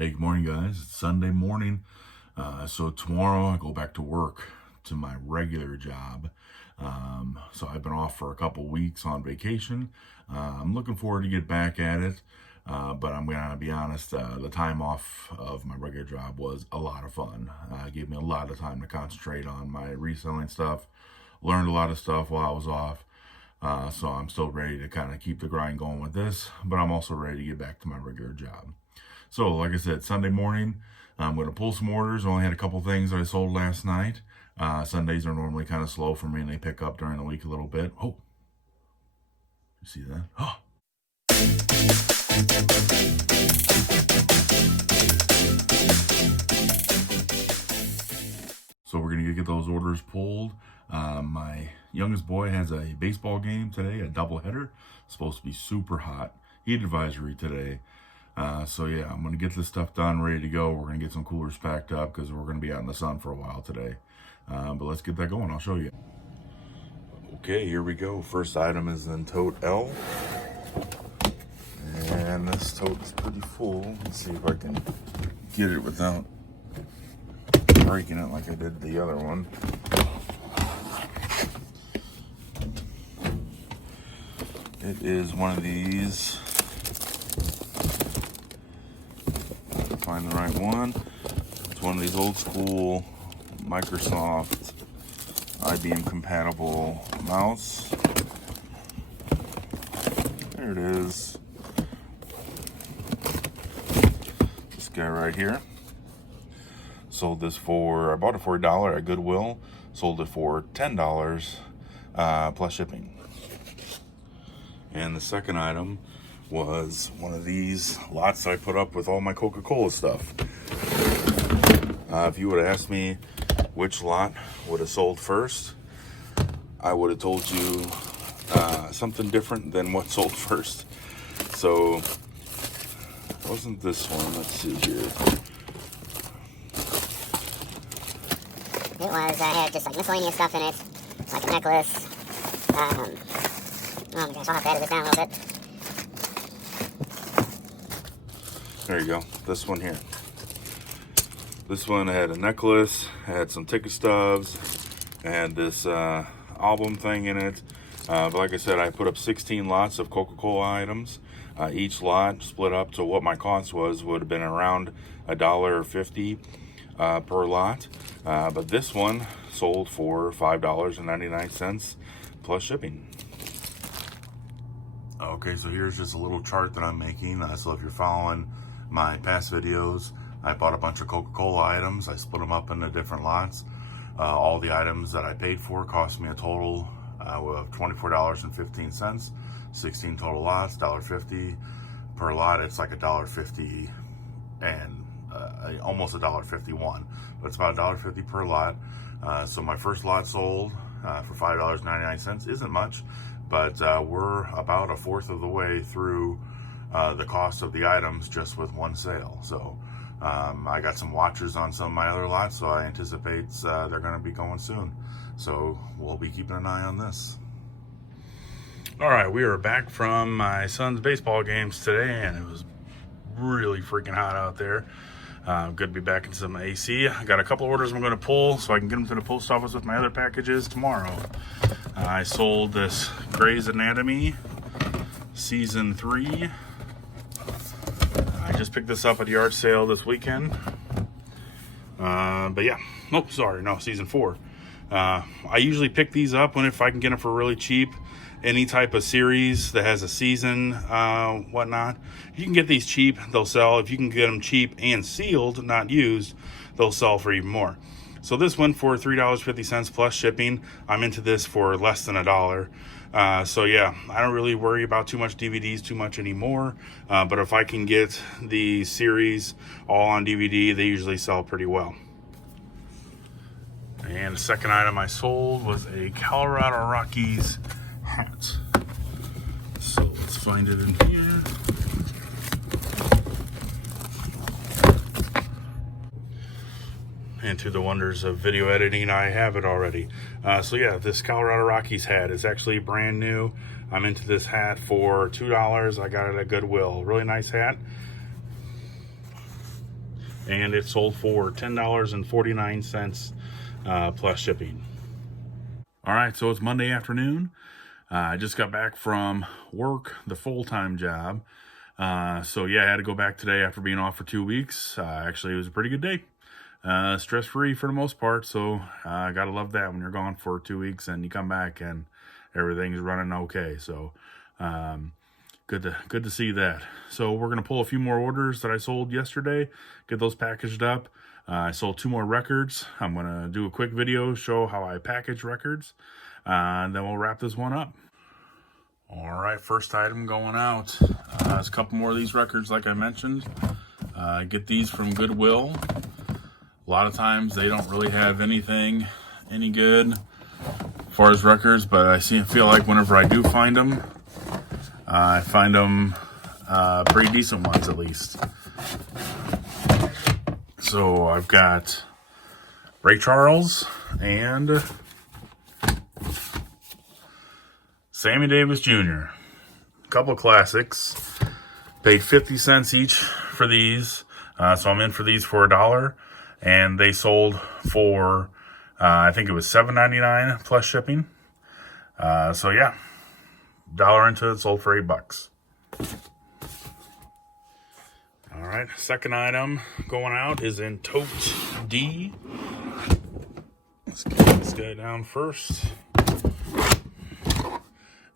Hey, good morning, guys. It's Sunday morning. So tomorrow I go back to work to my regular job. So I've been off for a couple weeks on vacation. I'm looking forward to get back at it. But I'm going to be honest, the time off of my regular job was a lot of fun. It gave me a lot of time to concentrate on my reselling stuff. Learned a lot of stuff while I was off. So I'm still ready to kind of keep the grind going with this, but I'm also ready to get back to my regular job. So, like I said, Sunday morning, I'm going to pull some orders. Only had a couple things I sold last night. Sundays are normally kind of slow for me, and they pick up during the week a little bit. Oh, you see that? Oh. So we're going to get those orders pulled. My youngest boy has a baseball game today, a doubleheader. It's supposed to be super hot. Heat advisory today. So yeah, I'm going to get this stuff done, ready to go. We're going to get some coolers packed up because we're going to be out in the sun for a while today. But let's get that going. I'll show you. Okay, here we go. First item is in tote L. And this tote is pretty full. Let's see if I can get it without breaking it like I did the other one. It is one of these. Find the right one. It's one of these old school Microsoft IBM compatible mouse. There it is. This guy right here. Sold this for, I bought it for $1 at Goodwill. Sold it for $10 plus shipping. And the second item was one of these lots that I put up with all my Coca-Cola stuff. If you would have asked me which lot would have sold first, I would have told you something different than what sold first. So, it wasn't this one. Let's see here. It was, had just like miscellaneous stuff in it, like a necklace. Oh my gosh, I'll have to edit this down a little bit. There you go. This one here. This one had a necklace, had some ticket stubs, had this album thing in it. But like I said, I put up 16 lots of Coca-Cola items. Each lot split up to what my cost would have been around $1.50 per lot. But this one sold for $5.99 plus shipping. Okay, so here's just a little chart that I'm making. So if you're following my past videos, I bought a bunch of Coca-Cola items. I split them up into different lots. All the items that I paid for cost me a total of $24.15. 16 total lots, $1.50 per lot. It's like $1.50 and almost $1.51, but it's about $1.50 per lot. So my first lot sold for $5.99. Isn't much, but we're about a fourth of the way through the cost of the items just with one sale. So I got some watchers on some of my other lots, so I anticipate they're going to be going soon. So we'll be keeping an eye on this. All right, we are back from my son's baseball games today, and it was really freaking hot out there. Good to be back in some AC. I got a couple orders I'm going to pull so I can get them to the post office with my other packages tomorrow. I sold this Grey's Anatomy Season 3. I just picked this up at the yard sale this weekend. But yeah, nope, sorry, no, Season 4. I usually pick these up if I can get them for really cheap. Any type of series that has a season, whatnot. If you can get these cheap, they'll sell. If you can get them cheap and sealed, not used, they'll sell for even more. So this went for $3.50 plus shipping. I'm into this for less than $1. So yeah, I don't really worry about too much DVDs too much anymore. But if I can get the series all on DVD, they usually sell pretty well. And the second item I sold was a Colorado Rockies hat. So let's find it in here. And through the wonders of video editing, I have it already. So yeah, this Colorado Rockies hat is actually brand new. I'm into this hat for $2. I got it at Goodwill. Really nice hat. and it sold for $10.49 plus shipping. All right, so it's Monday afternoon. I just got back from work, the full-time job. So yeah, I had to go back today after being off for 2 weeks. Actually, it was a pretty good day. Stress-free for the most part, so gotta love that when you're gone for 2 weeks and you come back and everything's running okay. So good to see that. So we're gonna pull a few more orders that I sold yesterday, get those packaged up. I sold 2 more records. I'm gonna do a quick video, show how I package records, and then we'll wrap this one up. All right, first item going out. There's a couple more of these records, like I mentioned. I get these from Goodwill. A lot of times they don't really have anything any good as far as records, but I feel like whenever I do find them, I find them pretty decent ones at least. So I've got Ray Charles and Sammy Davis Jr. A couple of classics. Paid 50 cents each for these. So I'm in for these for $1. And they sold for, I think it was $7.99 plus shipping. So yeah, $1 into it, sold for $8. All right, second item going out is in tote D. Let's get this guy down first.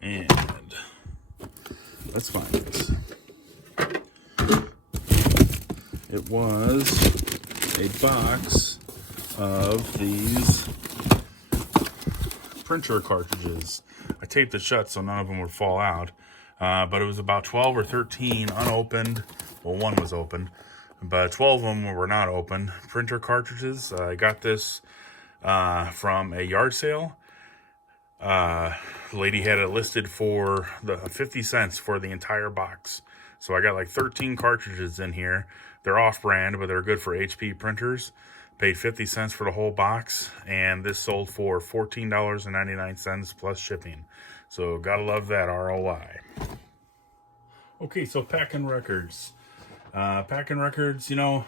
And let's find this. It was a box of these printer cartridges. I taped it shut so none of them would fall out, but it was about 12 or 13 unopened. Well, one was open, but 12 of them were not open. Printer cartridges. I got this from a yard sale. The lady had it listed for the 50 cents for the entire box. So I got like 13 cartridges in here. They're off-brand, but they're good for HP printers. Paid 50 cents for the whole box, and this sold for $14.99 plus shipping. So gotta love that ROI. Okay, so packing records. Packing records, you know,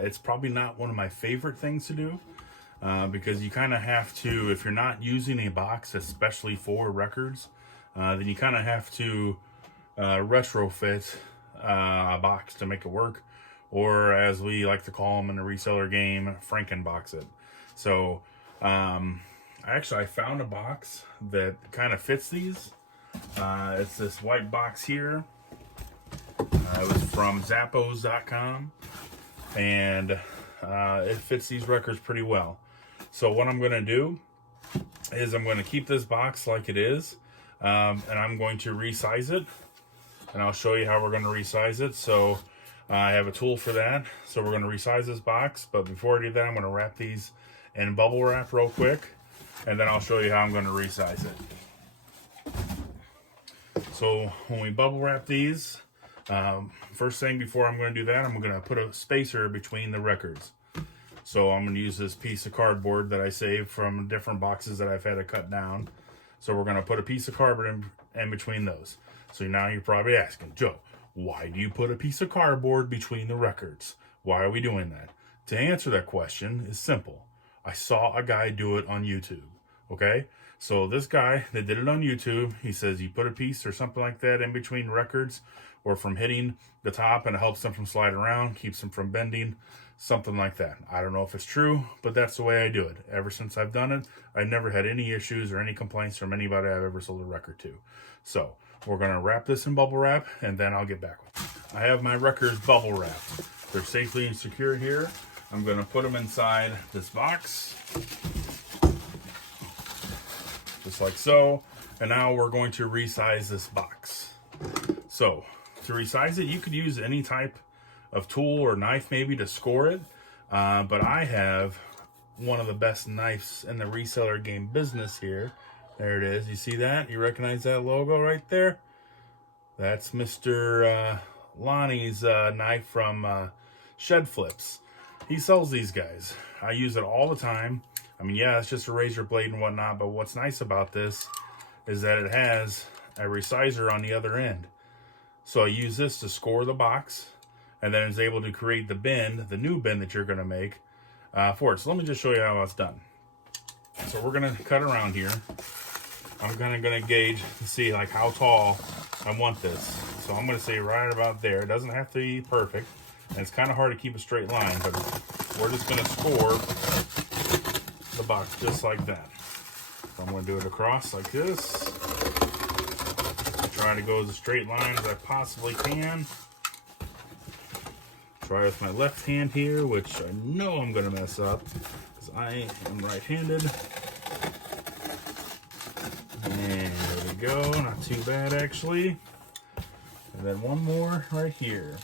it's probably not one of my favorite things to do. Because you kind of have to, if you're not using a box, especially for records, then you kind of have to retrofit a box to make it work, or as we like to call them in the reseller game, Frankenbox it. So I found a box that kind of fits these. It's this white box here. It was from Zappos.com, and it fits these records pretty well. So what I'm going to do is I'm going to keep this box like it is, and I'm going to resize it, and I'll show you how we're going to resize it. So I have a tool for that. So we're going to resize this box, but before I do that, I'm going to wrap these in bubble wrap real quick, and then I'll show you how I'm going to resize it. So when we bubble wrap these, first thing before I'm going to do that, I'm going to put a spacer between the records. So I'm going to use this piece of cardboard that I saved from different boxes that I've had to cut down. So we're going to put a piece of cardboard in between those. So now you're probably asking, Joe, why do you put a piece of cardboard between the records? Why are we doing that? To answer that question is simple. I saw a guy do it on YouTube. Okay? So this guy that did it on YouTube, he says you put a piece or something like that in between records, or from hitting the top, and it helps them from sliding around, keeps them from bending, something like that. I don't know if it's true, but that's the way I do it. Ever since I've done it, I've never had any issues or any complaints from anybody I've ever sold a record to. So we're going to wrap this in bubble wrap, and then I'll get back with you. I have my records bubble wrapped. They're safely and secure here. I'm going to put them inside this box, just like so. And now we're going to resize this box. So to resize it, you could use any type of tool or knife maybe to score it, but I have one of the best knives in the reseller game business here. There it is. You see that? You recognize that logo right there? That's Mr. Lonnie's knife from Shed Flips. He sells these guys. I use it all the time. I mean, yeah, it's just a razor blade and whatnot, but what's nice about this is that it has a resizer on the other end. So I use this to score the box, and then is able to create the bin, the new bin that you're going to make for it. So let me just show you how it's done. So we're going to cut around here. I'm going to gauge to see like how tall I want this. So I'm going to say right about there. It doesn't have to be perfect, and it's kind of hard to keep a straight line, but we're just going to score the box just like that. So I'm going to do it across like this. Try to go as a straight line as I possibly can. Try with my left hand here, which I know I'm going to mess up because I am right-handed. And there we go, not too bad actually. And then one more right here.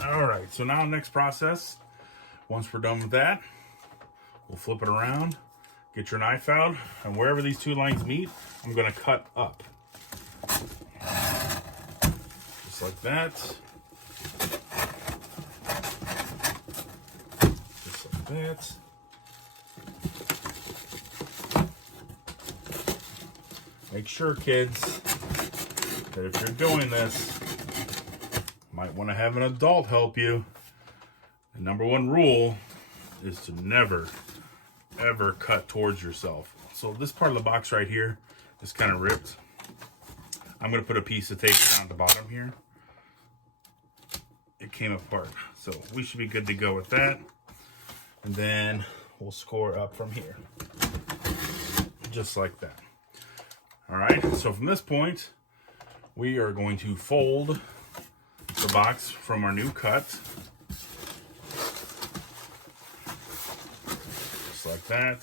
Alright, so now next process, once we're done with that, we'll flip it around, get your knife out, and wherever these two lines meet, I'm going to cut up. Just like that. Just like that. Make sure, kids, that if you're doing this, you might want to have an adult help you. The number one rule is to never, ever cut towards yourself. So this part of the box right here is kind of ripped. I'm going to put a piece of tape down the bottom here. It came apart. So we should be good to go with that. And then we'll score up from here. Just like that. All right, so from this point, we are going to fold the box from our new cut. Just like that.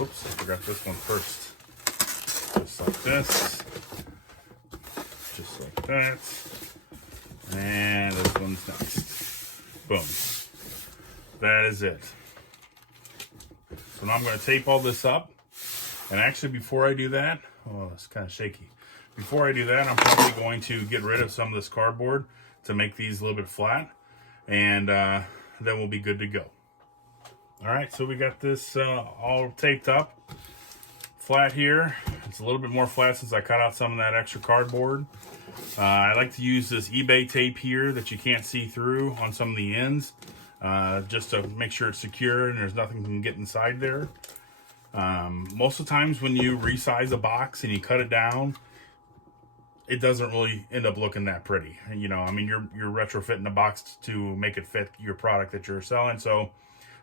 Oops, I forgot this one first. Just like this. Just like that. And this one's next. Boom. That is it. So now I'm going to tape all this up. And actually, before I do that, oh, it's kind of shaky. Before I do that, I'm probably going to get rid of some of this cardboard to make these a little bit flat. And then we'll be good to go. All right, so we got this all taped up. Flat here. It's a little bit more flat since I cut out some of that extra cardboard. I like to use this eBay tape here that you can't see through on some of the ends. Just to make sure it's secure and there's nothing can get inside there. Most of the times when you resize a box and you cut it down, it doesn't really end up looking that pretty. And, you know, I mean, you're retrofitting the box to make it fit your product that you're selling. So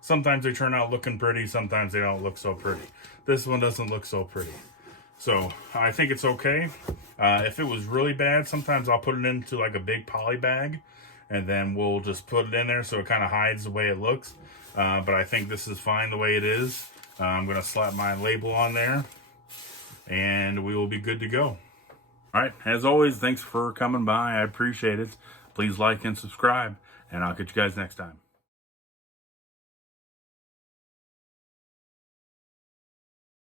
sometimes they turn out looking pretty, sometimes they don't look so pretty. This one doesn't look so pretty. So I think it's okay. If it was really bad, sometimes I'll put it into like a big poly bag and then we'll just put it in there so it kind of hides the way it looks. But I think this is fine the way it is. I'm going to slap my label on there and we will be good to go. All right, as always, thanks for coming by. I appreciate it. Please like and subscribe, and I'll catch you guys next time.